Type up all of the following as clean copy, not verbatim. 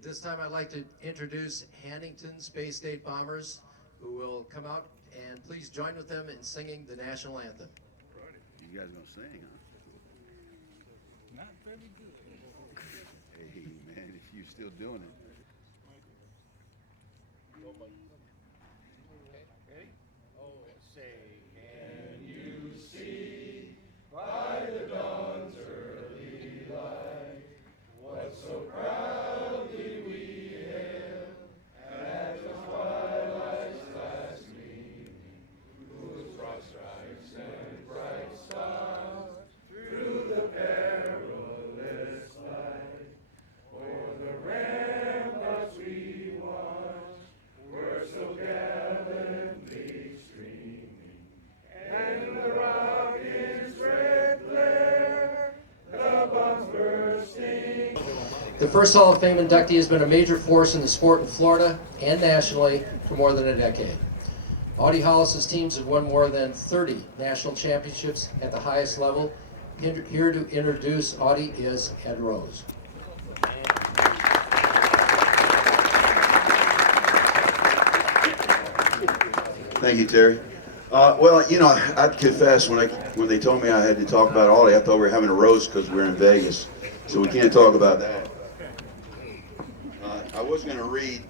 At this time, I'd like to introduce Hannington Space State Bombers, who will come out and please join with them in singing the national anthem. You guys gonna sing, huh? Not very good. Hey, man, if you're still doing it. Ready? Oh, say, Can you see by the dawn's early light what so proudly we hailed at the twilight's last gleaming, whose broad stripes and bright stars through the perilous fight o'er the ramparts we watched were so gallantly streaming, and the rocket's red glare, the bombs bursting. The first Hall of Fame inductee has been a major force in the sport in Florida and nationally for more than a decade. Audie Hollis' teams have won more than 30 national championships at the highest level. Here to introduce Audie is Ed Rose. Thank you, Terry. Well, you know, I'd confess when they told me I had to talk about Audie, I thought we were having a roast because we're in Vegas, so we can't talk about that. I was going to read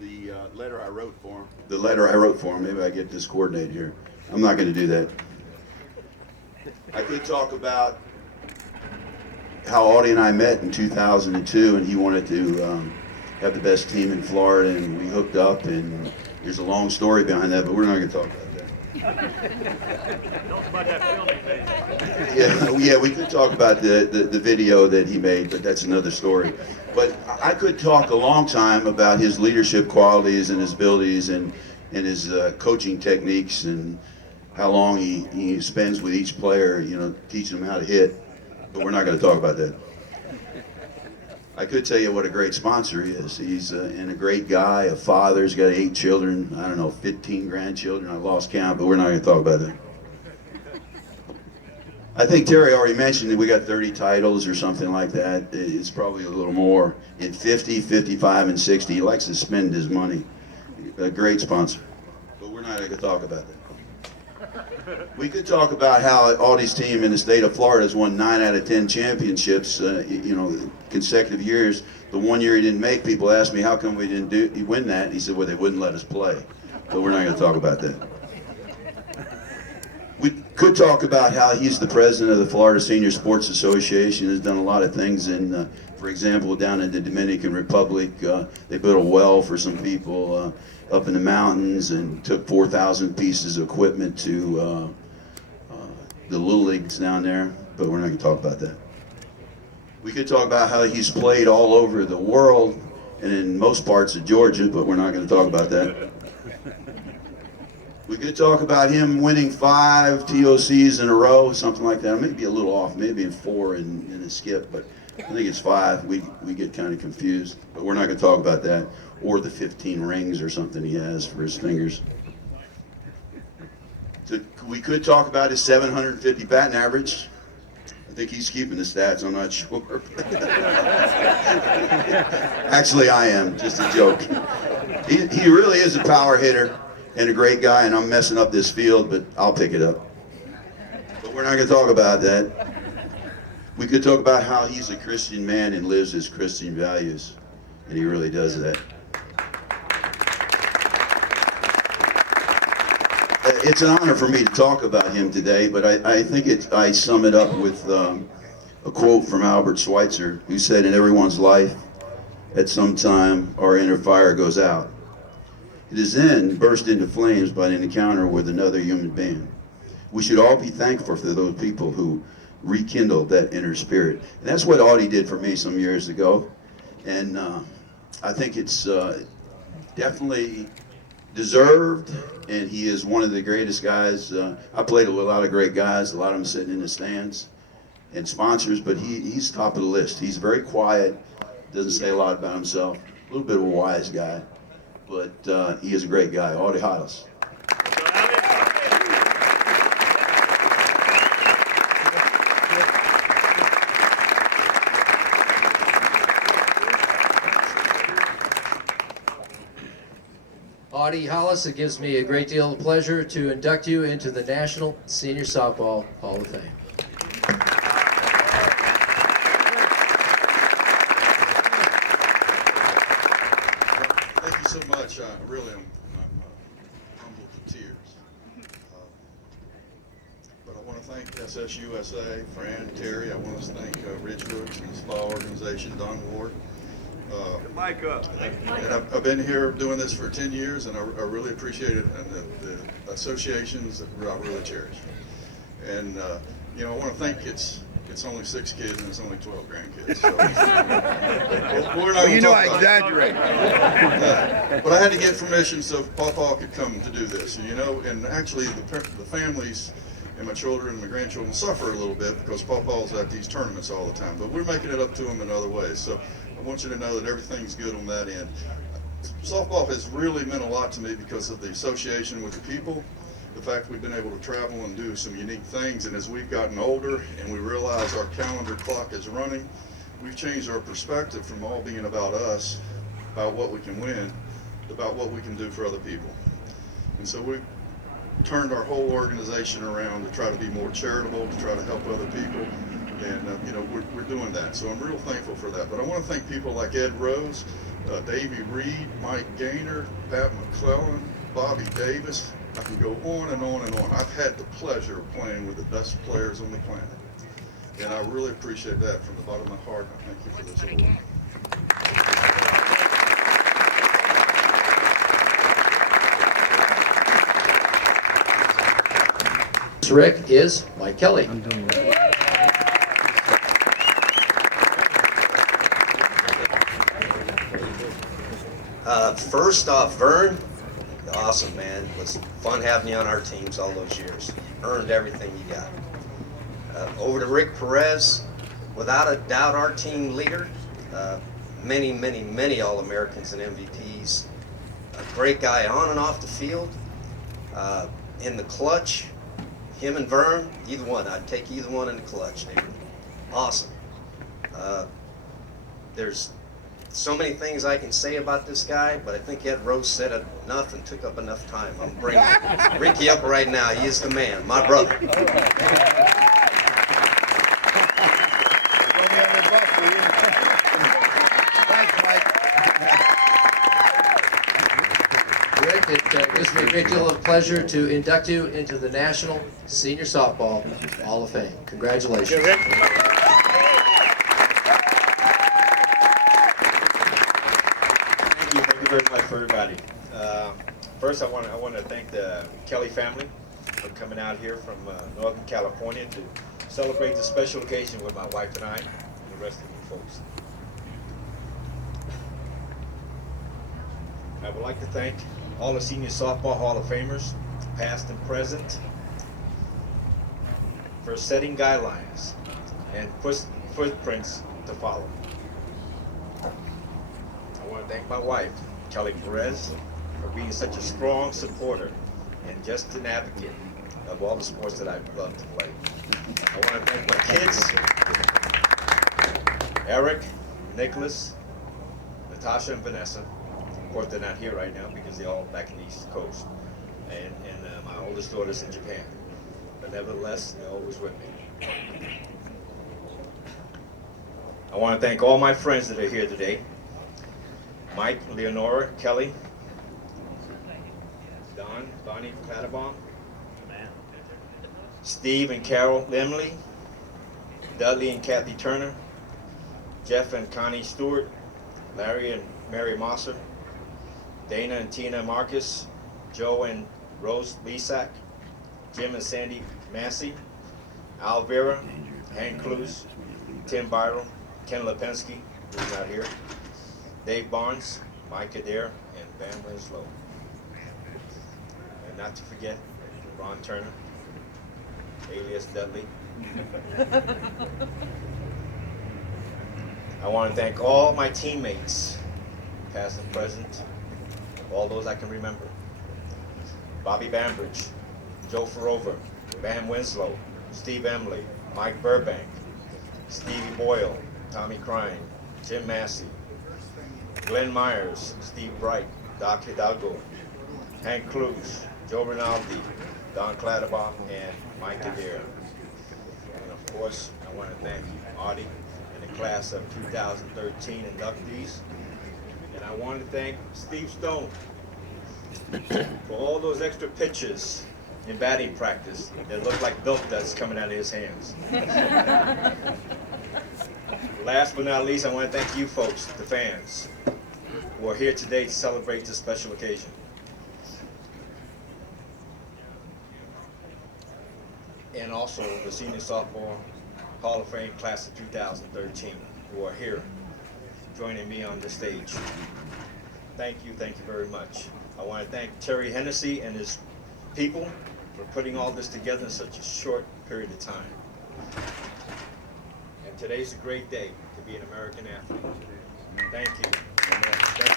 the letter I wrote for him. The letter I wrote for him. Maybe I get this coordinated here. I'm not going to do that. I could talk about how Audie and I met in 2002, and he wanted to have the best team in Florida, and we hooked up, and there's a long story behind that, but we're not going to talk about that. Talk about that filming day. Yeah, we could talk about the video that he made, but that's another story. But I could talk a long time about his leadership qualities and his abilities and his coaching techniques and how long he spends with each player, you know, teaching them how to hit. But we're not going to talk about that. I could tell you what a great sponsor he is. He's and a great guy, a father. He's got 8 children, I don't know, 15 grandchildren. I lost count, but we're not going to talk about that. I think Terry already mentioned that we got 30 titles or something like that. It's probably a little more. In 50, 55, and 60, he likes to spend his money. A great sponsor. But we're not going to talk about that. We could talk about how Audie's team in the state of Florida has won 9 out of 10 championships, you know, consecutive years. The one year he didn't make, people asked me, how come we didn't win that? He said, well, they wouldn't let us play. But we're not going to talk about that. We could talk about how he's the president of the Florida Senior Sports Association, has done a lot of things in, for example, down in the Dominican Republic, they built a well for some people up in the mountains and took 4,000 pieces of equipment to the Little Leagues down there, but we're not going to talk about that. We could talk about how he's played all over the world and in most parts of Georgia, but we're not going to talk about that. We could talk about him winning 5 TOCs in a row, something like that. Maybe a little off, maybe in 4 in a skip, but I think it's 5. We get kind of confused, but we're not going to talk about that, or the 15 rings or something he has for his fingers. So we could talk about his 750 batting average. I think he's keeping the stats, I'm not sure. Actually, I am, just a joke. He really is a power hitter and a great guy, and I'm messing up this field, but I'll pick it up. But we're not going to talk about that. We could talk about how he's a Christian man and lives his Christian values, and he really does that. It's an honor for me to talk about him today, but I think I sum it up with a quote from Albert Schweitzer, who said, in everyone's life, at some time, our inner fire goes out. It is then burst into flames by an encounter with another human being. We should all be thankful for those people who rekindled that inner spirit. And that's what Audie did for me some years ago. And I think it's definitely deserved, and he is one of the greatest guys. I played with a lot of great guys, a lot of them sitting in the stands and sponsors, but he's top of the list. He's very quiet, doesn't say a lot about himself, a little bit of a wise guy. But he is a great guy, Audie Hollis. Audie Hollis, it gives me a great deal of pleasure to induct you into the National Senior Softball Hall of Fame. Thank you so much. Really, I'm humbled to tears. But I want to thank SSUSA, Fran, Terry. I want to thank Rich Brooks and his spa organization, Don Ward. Mic up. And I've been here doing this for 10 years, and I really appreciate it, and the associations that I really cherish. And you know, I want to thank it's only 6 kids and it's only 12 grandkids. So we're not You know I talk about exaggerate. it. But I had to get permission so Pawpaw could come to do this, you know. And actually, the families and my children and my grandchildren suffer a little bit because Pawpaw's at these tournaments all the time. But we're making it up to them in other ways. So I want you to know that everything's good on that end. Softball has really meant a lot to me because of the association with the people, the fact we've been able to travel and do some unique things, and as we've gotten older and we realize our calendar clock is running, we've changed our perspective from all being about us, about what we can win, about what we can do for other people. And so we've turned our whole organization around to try to be more charitable, to try to help other people, and you know, we're doing that. So I'm real thankful for that. But I want to thank people like Ed Rose, Davey Reed, Mike Gaynor, Pat McClellan, Bobby Davis. I can go on and on and on. I've had the pleasure of playing with the best players on the planet. And I really appreciate that from the bottom of my heart. And I thank you for this award. Rick is Mike Kelly. First off, Vern, awesome, man. It was fun having you on our teams all those years. Earned everything you got. Over to Rick Perez, without a doubt our team leader. Many All-Americans and MVPs. A great guy on and off the field. In the clutch, him and Vern, either one. I'd take either one in the clutch. They were awesome. There's so many things I can say about this guy, but I think Ed Rose said enough and took up enough time. I'm bringing Ricky up right now. He is the man, my brother. Rick, it gives me a great deal of pleasure to induct you into the National Senior Softball Hall of Fame. Congratulations. Thank you very much for everybody. First, I want to thank the Kelly family for coming out here from Northern California to celebrate this special occasion with my wife and I and the rest of you folks. I would like to thank all the Senior Softball Hall of Famers, past and present, for setting guidelines and footprints to follow. I want to thank my wife, Kelly Perez, for being such a strong supporter and just an advocate of all the sports that I love to play. I want to thank my kids, Eric, Nicholas, Natasha, and Vanessa. Of course, they're not here right now because they're all back in the East Coast. And my oldest daughter's in Japan. But nevertheless, they're always with me. I want to thank all my friends that are here today. Mike, Leonora, Kelly, Don, Bonnie Patabon, Steve and Carol Lemley, Dudley and Kathy Turner, Jeff and Connie Stewart, Larry and Mary Mosser, Dana and Tina Marcus, Joe and Rose Lisak, Jim and Sandy Massey, Alvera, Hank Clues, Tim Byram, Ken Lipinski, who's not here, Dave Barnes, Mike Adair, and Van Winslow. And not to forget Ron Turner, alias Dudley. I want to thank all my teammates, past and present, all those I can remember. Bobby Bambridge, Joe Farover, Van Winslow, Steve Emily, Mike Burbank, Stevie Boyle, Tommy Crine, Jim Massey, Glenn Myers, Steve Bright, Doc Hidalgo, Hank Clues, Joe Rinaldi, Don Clatterbaugh, and Mike DeVere. And of course, I want to thank Audie and the class of 2013 inductees. And I want to thank Steve Stone for all those extra pitches in batting practice that look like milk that's coming out of his hands. Last but not least, I want to thank you folks, the fans, who are here today to celebrate this special occasion. And also the Senior Softball Hall of Fame class of 2013, who are here joining me on the stage. Thank you very much. I want to thank Terry Hennessy and his people for putting all this together in such a short period of time. And today's a great day to be an American athlete. Thank you. Thank you.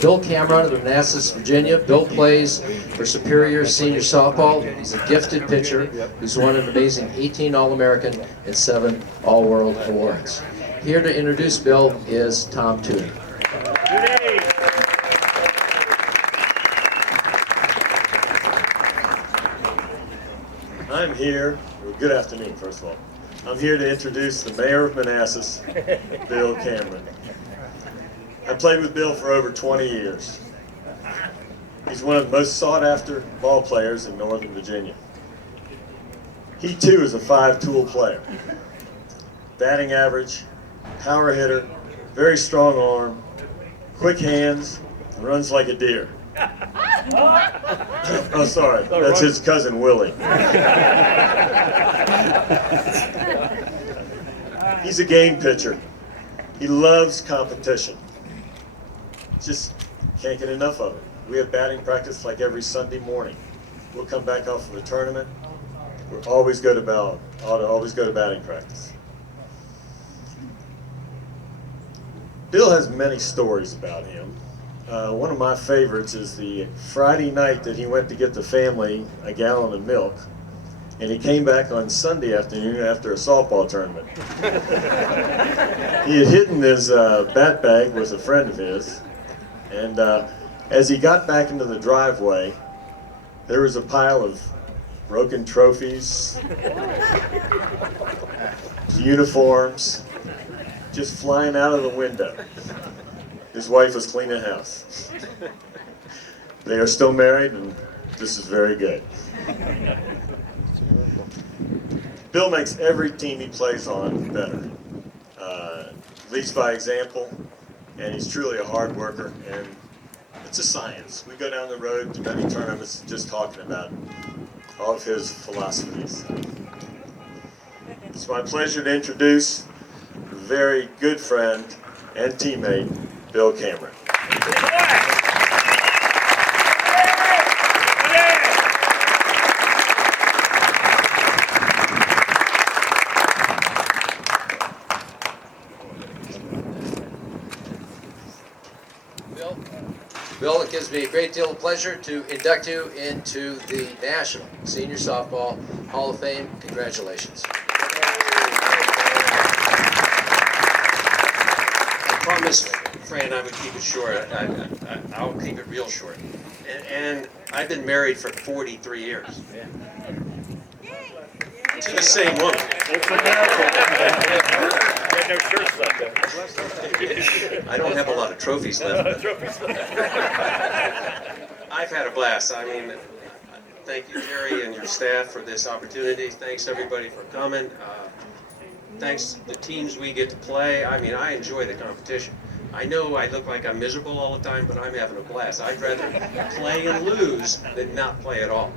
Bill Cameron of Manassas, Virginia. Bill plays for Superior Senior Softball. He's a gifted pitcher who's won an amazing 18 All-American and 7 All-World awards. Here to introduce Bill is Tom Tooney. I'm here, well, good afternoon first of all. I'm here to introduce the Mayor of Manassas, Bill Cameron. I played with Bill for over 20 years. He's one of the most sought after ball players in Northern Virginia. He too is a 5-tool player. Batting average, power hitter, very strong arm, quick hands, runs like a deer. Oh, sorry, that's his cousin Willie. He's a game pitcher. He loves competition. Just can't get enough of it. We have batting practice like every Sunday morning. We'll come back off of a tournament. We'll always go to batting practice. Bill has many stories about him. One of my favorites is the Friday night that he went to get the family a gallon of milk, and he came back on Sunday afternoon after a softball tournament. He had hidden his bat bag with a friend of his, and as he got back into the driveway, there was a pile of broken trophies, uniforms, just flying out of the window. His wife was cleaning the house. They are still married, and this is very good. Bill makes every team he plays on better. Leads by example, and he's truly a hard worker, and it's a science. We go down the road to many tournaments just talking about all of his philosophies. It's my pleasure to introduce a very good friend and teammate, Bill Cameron. Bill, it gives me a great deal of pleasure to induct you into the National Senior Softball Hall of Fame. Congratulations. I promised Fran I would keep it short. I'll keep it real short. And I've been married for 43 years. To the same woman. It's a miracle. No shirts like that. I don't have a lot of trophies left. I've had a blast. I mean, thank you, Terry, and your staff for this opportunity. Thanks, everybody, for coming. Thanks to the teams we get to play. I mean, I enjoy the competition. I know I look like I'm miserable all the time, but I'm having a blast. I'd rather play and lose than not play at all.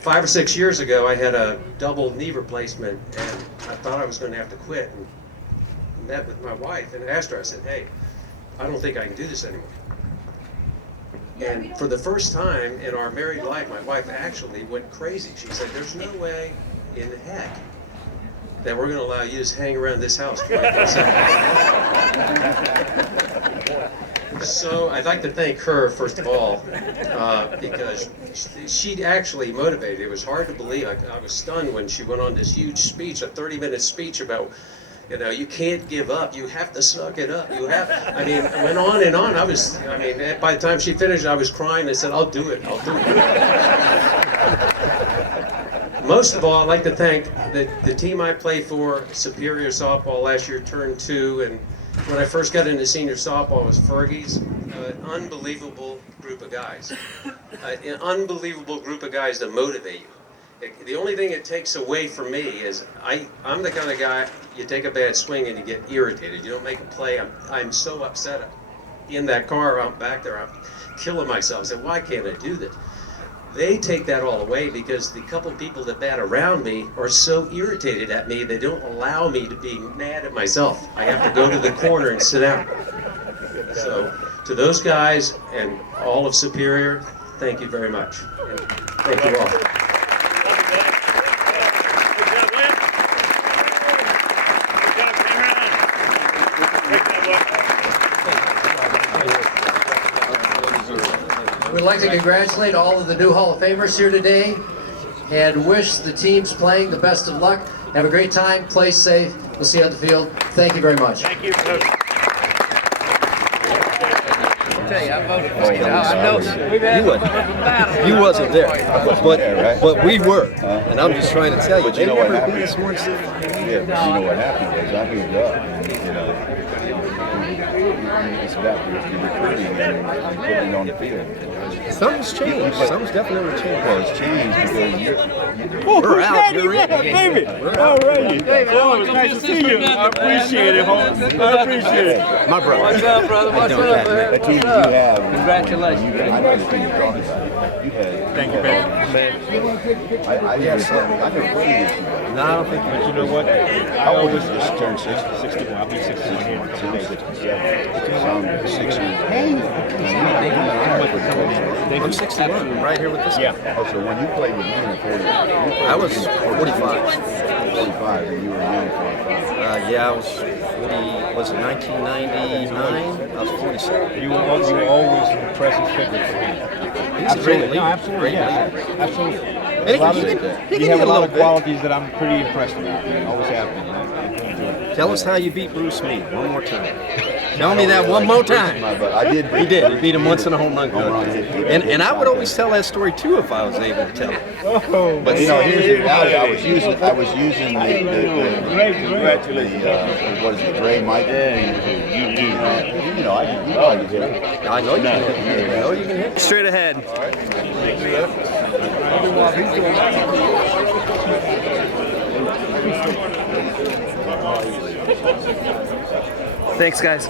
5 or 6 years ago, I had a double knee replacement, and I thought I was going to have to quit. And met with my wife and asked her, I said, hey, I don't think I can do this anymore. And for the first time in our married life, my wife actually went crazy. She said, there's no way in heck that we're going to allow you to hang around this house 24/7. So I'd like to thank her, first of all, because she actually motivated. It was hard to believe. I was stunned when she went on this huge speech, a 30-minute speech about, you know, you can't give up. You have to suck it up. You have, I mean, it went on and on. By the time she finished, I was crying. I said, I'll do it. I'll do it. Most of all, I'd like to thank the team I played for, Superior Softball last year, turned 2, and when I first got into senior softball, it was Fergie's. Unbelievable group of guys. An unbelievable group of guys that motivate you. The only thing it takes away from me is I'm the kind of guy, you take a bad swing and you get irritated. You don't make a play. I'm so upset in that car out back there. I'm killing myself. I said, why can't I do this? They take that all away because the couple people that bat around me are so irritated at me, they don't allow me to be mad at myself. I have to go to the corner and sit down. So to those guys and all of Superior, thank you very much. And thank you all. We'd like to congratulate all of the new Hall of Famers here today and wish the teams playing the best of luck. Have a great time, play safe. We'll see you on the field. Thank you very much. Thank you, Coach. I know you wasn't there, but we were, and I'm just trying to tell you, they never beat us once. Yeah, but you know what happened was I moved up, you know, it's about the recruiting and putting it on the field. Something's changed. Something's definitely changed. Well, it's changed because We're out. You're in. David, all right. Oh, it's nice to see you. I appreciate it, Holmes. I appreciate it. My brother. What's up, brother? What's up, man? the team you have. Congratulations. I know the team you're talking about. You had. Thank you, man. I never played this year. No, I don't think. But you know what? I always just turned 61. I'll be 61 here in 2 days. 67. So I'm 6 years. I'm 61. Right here with this guy. Yeah. Oh, so when you played with me in 40, I was 45. 45 and you were young 45. Yeah, I was 40. Was it 1999? I was 47. You were always an impressive figure for me. He's a great leader. No, absolutely. Great Yeah, leader. absolutely. And he can You have hit a lot of bit. qualities that I'm pretty impressed about. Always have been. I enjoy it. Tell us how you beat Bruce Meade one more time. Tell me that one more time. I did. He did. He beat him once in a home run. Home run. And I would always tell that story too if I was able to tell it. Oh, But you know, here's the reality. I was using the what is it, Gray Mike? You know, I can hit it. I know you can hit. I know you can hit. Straight ahead. Thanks, guys.